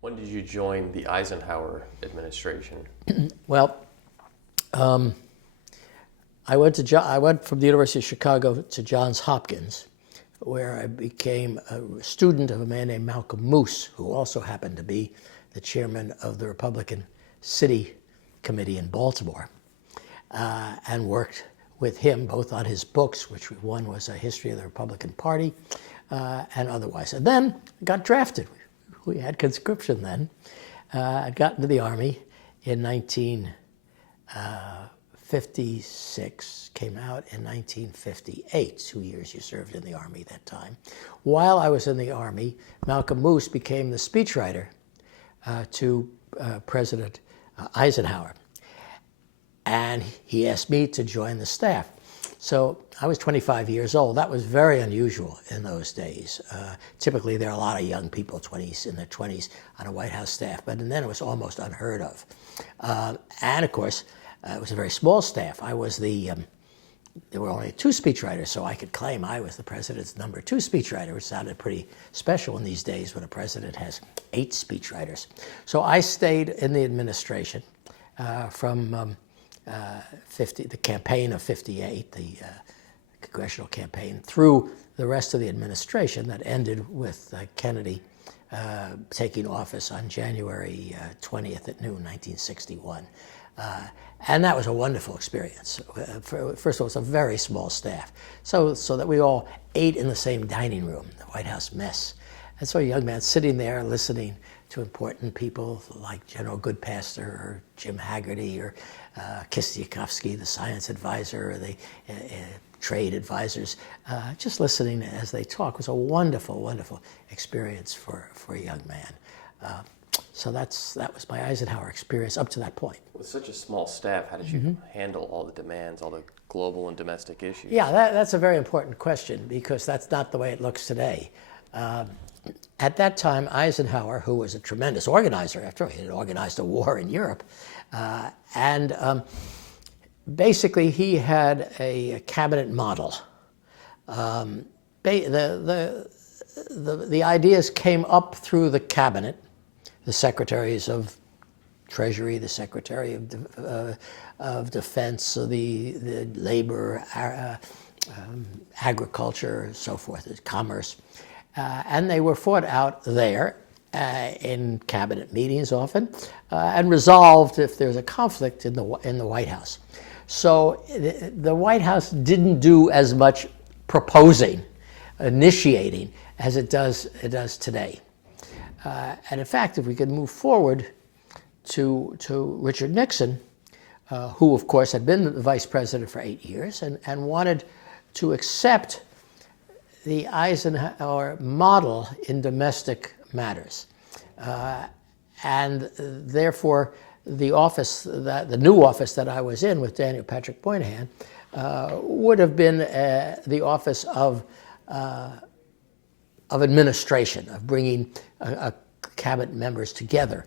When did you join the Eisenhower administration? Well, I went from the University of Chicago to Johns Hopkins, where I became a student of a man named Malcolm Moose, who also happened to be the chairman of the Republican City Committee in Baltimore, and worked with him both on his books, which one was a history of the Republican Party, and otherwise. And then got drafted. We had conscription then. I got into the Army in 1956, came out in 1958, 2 years you served in the Army that time. While I was in the Army, Malcolm Moose became the speechwriter to President Eisenhower. And he asked me to join the staff. So I was 25 years old. That was very unusual in those days. Typically, there are a lot of young people, in their 20s, on a White House staff, but then it was almost unheard of. And of course, it was a very small staff. I was there were only 2 speechwriters, so I could claim I was the president's number 2 speechwriter, which sounded pretty special in these days when a president has 8 speechwriters. So I stayed in the administration from the campaign of '58, the congressional campaign, through the rest of the administration that ended with Kennedy taking office on January 20th at noon, 1961. And that was a wonderful experience. First of all, it's a very small staff, so that we all ate in the same dining room, the White House mess. And so a young man sitting there listening to important people like General Goodpaster or Jim Haggerty or Kistiakowsky, the science advisor, or the trade advisors, just listening as they talk was a wonderful, wonderful experience for a young man. So that was my Eisenhower experience up to that point. With such a small staff, how did you handle all the demands, all the global and domestic issues? Yeah, that's a very important question because that's not the way it looks today. At that time, Eisenhower, who was a tremendous organizer, after all, he had organized a war in Europe, and basically he had a cabinet model. The ideas came up through the cabinet, the secretaries of Treasury, the Secretary of Defense, the Labor, Agriculture, so forth, Commerce. And they were fought out there in cabinet meetings often, and resolved if there's a conflict in the White House. So the White House didn't do as much proposing, initiating, as it does today. And in fact, if we could move forward to Richard Nixon, who of course had been the vice president for 8 years and wanted to accept the Eisenhower model in domestic matters. And therefore, the new office that I was in with Daniel Patrick Moynihan would have been the office of administration, of bringing cabinet members together.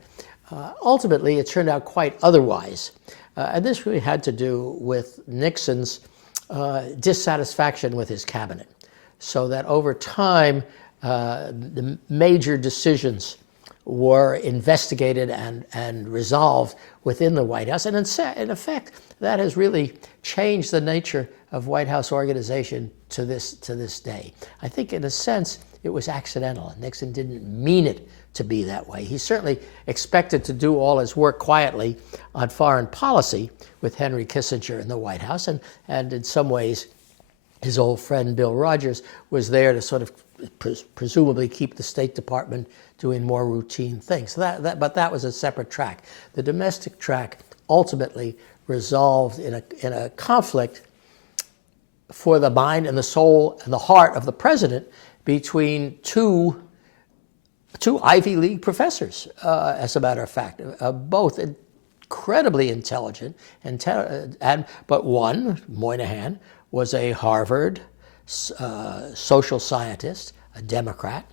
Ultimately, it turned out quite otherwise. And this really had to do with Nixon's dissatisfaction with his cabinet. So that over time, the major decisions were investigated and resolved within the White House. And in effect, that has really changed the nature of White House organization to this day. I think in a sense, it was accidental. Nixon didn't mean it to be that way. He certainly expected to do all his work quietly on foreign policy with Henry Kissinger in the White House, and in some ways, his old friend Bill Rogers was there to sort of presumably keep the State Department doing more routine things. But that was a separate track. The domestic track ultimately resolved in a conflict for the mind and the soul and the heart of the president between two Ivy League professors, as a matter of fact, both incredibly intelligent, but one, Moynihan, was a Harvard social scientist, a Democrat,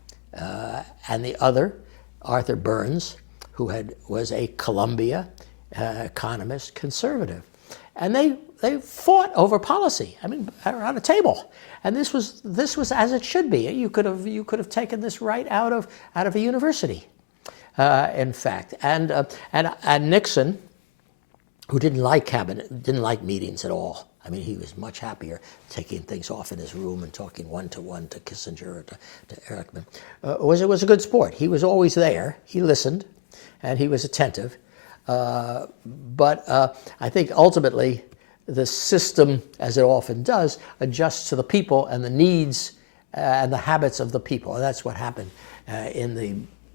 and the other, Arthur Burns, who was a Columbia economist, conservative. And they fought over policy, around a table. And this was as it should be. You could have taken this right out of a university. in fact. And Nixon, who didn't like cabinet, didn't like meetings at all. I mean, he was much happier taking things off in his room and talking one-to-one to Kissinger or to Ehrlichman. Was a good sport. He was always there. He listened, and he was attentive. But I think ultimately the system, as it often does, adjusts to the people and the needs and the habits of the people. And that's what happened in the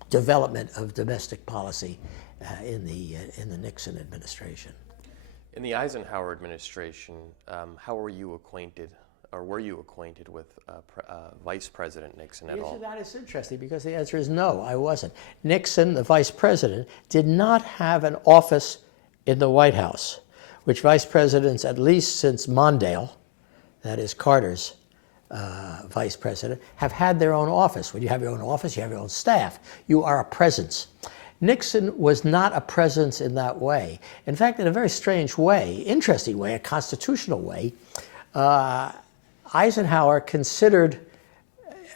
development of domestic policy in the Nixon administration. In the Eisenhower administration, how were you acquainted with Vice President Nixon at all? That is interesting because the answer is no, I wasn't. Nixon, the vice president, did not have an office in the White House, which vice presidents, at least since Mondale, that is Carter's vice president, have had their own office. When you have your own office, you have your own staff. You are a presence. Nixon was not a presence in that way. In fact, in a very strange way, interesting way, a constitutional way, Eisenhower considered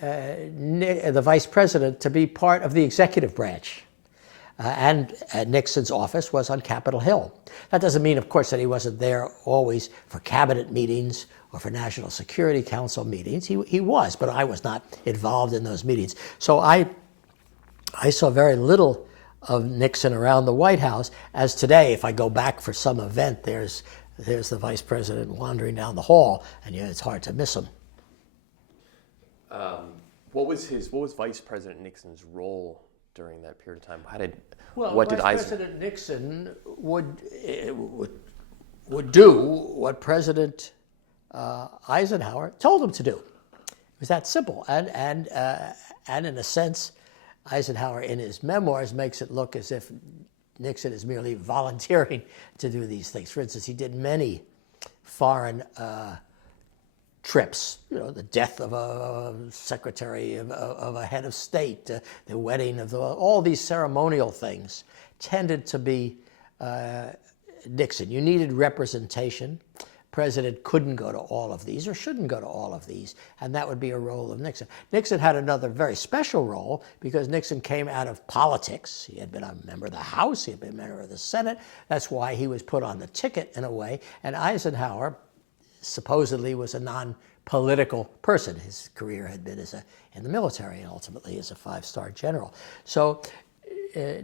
the vice president to be part of the executive branch. And Nixon's office was on Capitol Hill. That doesn't mean, of course, that he wasn't there always for cabinet meetings or for National Security Council meetings. He was, but I was not involved in those meetings. So I saw very little of Nixon around the White House, as today, if I go back for some event, there's the vice president wandering down the hall, and it's hard to miss him. What was Vice President Nixon's role during that period of time? Vice President Nixon would do what President Eisenhower told him to do. It was that simple, and in a sense, Eisenhower, in his memoirs, makes it look as if Nixon is merely volunteering to do these things. For instance, he did many foreign trips. The death of a secretary, of a head of state, the wedding of all these ceremonial things tended to be Nixon. You needed representation. President couldn't go to all of these or shouldn't go to all of these, and that would be a role of Nixon. Nixon had another very special role because Nixon came out of politics. He had been a member of the House, he had been a member of the Senate. That's why he was put on the ticket in a way, and Eisenhower supposedly was a non-political person. His career had been in the military and ultimately as a five-star general. So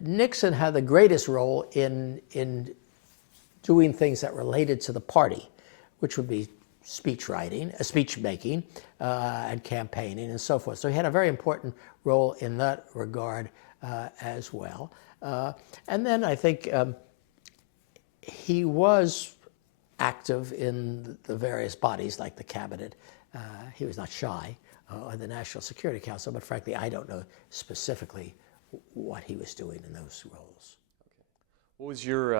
Nixon had the greatest role in doing things that related to the party, which would be speech making, and campaigning and so forth. So he had a very important role in that regard as well. And then I think he was active in the various bodies like the cabinet. He was not shy, or the National Security Council, but frankly, I don't know specifically what he was doing in those roles. What was your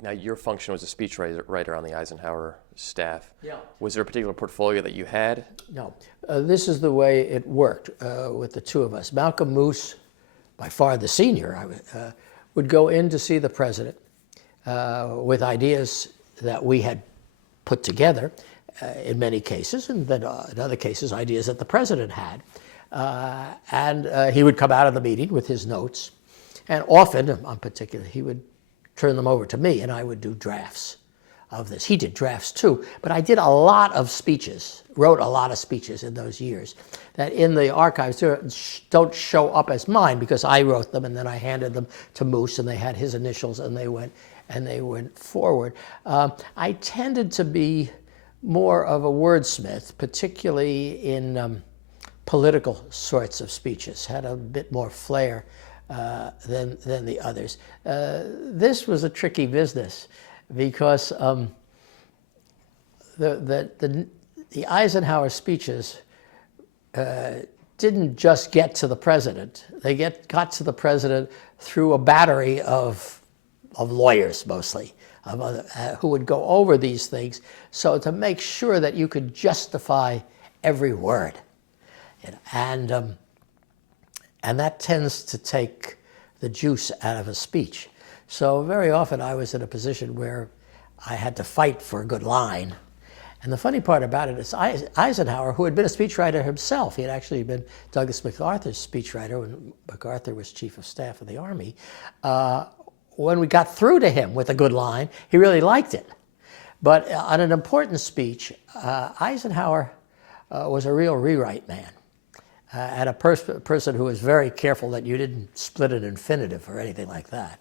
now your function was a speechwriter on the Eisenhower staff. Yeah. Was there a particular portfolio that you had? No. This is the way it worked with the two of us. Malcolm Moose, by far the senior, would go in to see the president with ideas that we had put together in many cases, and then in other cases, ideas that the president had. And he would come out of the meeting with his notes, and often, in particular, he would turn them over to me, and I would do drafts of this. He did drafts too, but I did a lot of speeches, wrote a lot of speeches in those years that in the archives don't show up as mine because I wrote them and then I handed them to Moose and they had his initials and they went forward. I tended to be more of a wordsmith, particularly in political sorts of speeches, had a bit more flair than the others. This was a tricky business because the Eisenhower speeches didn't just get to the president. They got to the president through a battery of lawyers mostly, who would go over these things. So to make sure that you could justify every word, and that tends to take the juice out of a speech. So very often I was in a position where I had to fight for a good line, And the funny part about it is Eisenhower, who had been a speechwriter himself, he had actually been Douglas MacArthur's speechwriter when MacArthur was chief of staff of the Army, when we got through to him with a good line, he really liked it. But on an important speech, Eisenhower was a real rewrite man. And a person who was very careful that you didn't split an infinitive or anything like that.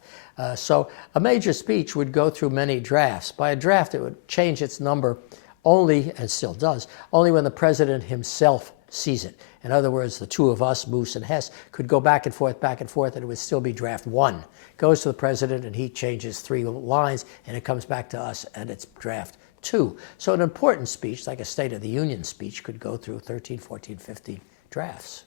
So a major speech would go through many drafts. By a draft, it would change its number only, and still does, only when the president himself sees it. In other words, the two of us, Moose and Hess, could go back and forth, and it would still be draft 1. Goes to the president, and he changes 3 lines, and it comes back to us, and it's draft 2. So an important speech, like a State of the Union speech, could go through 13, 14, 15 drafts.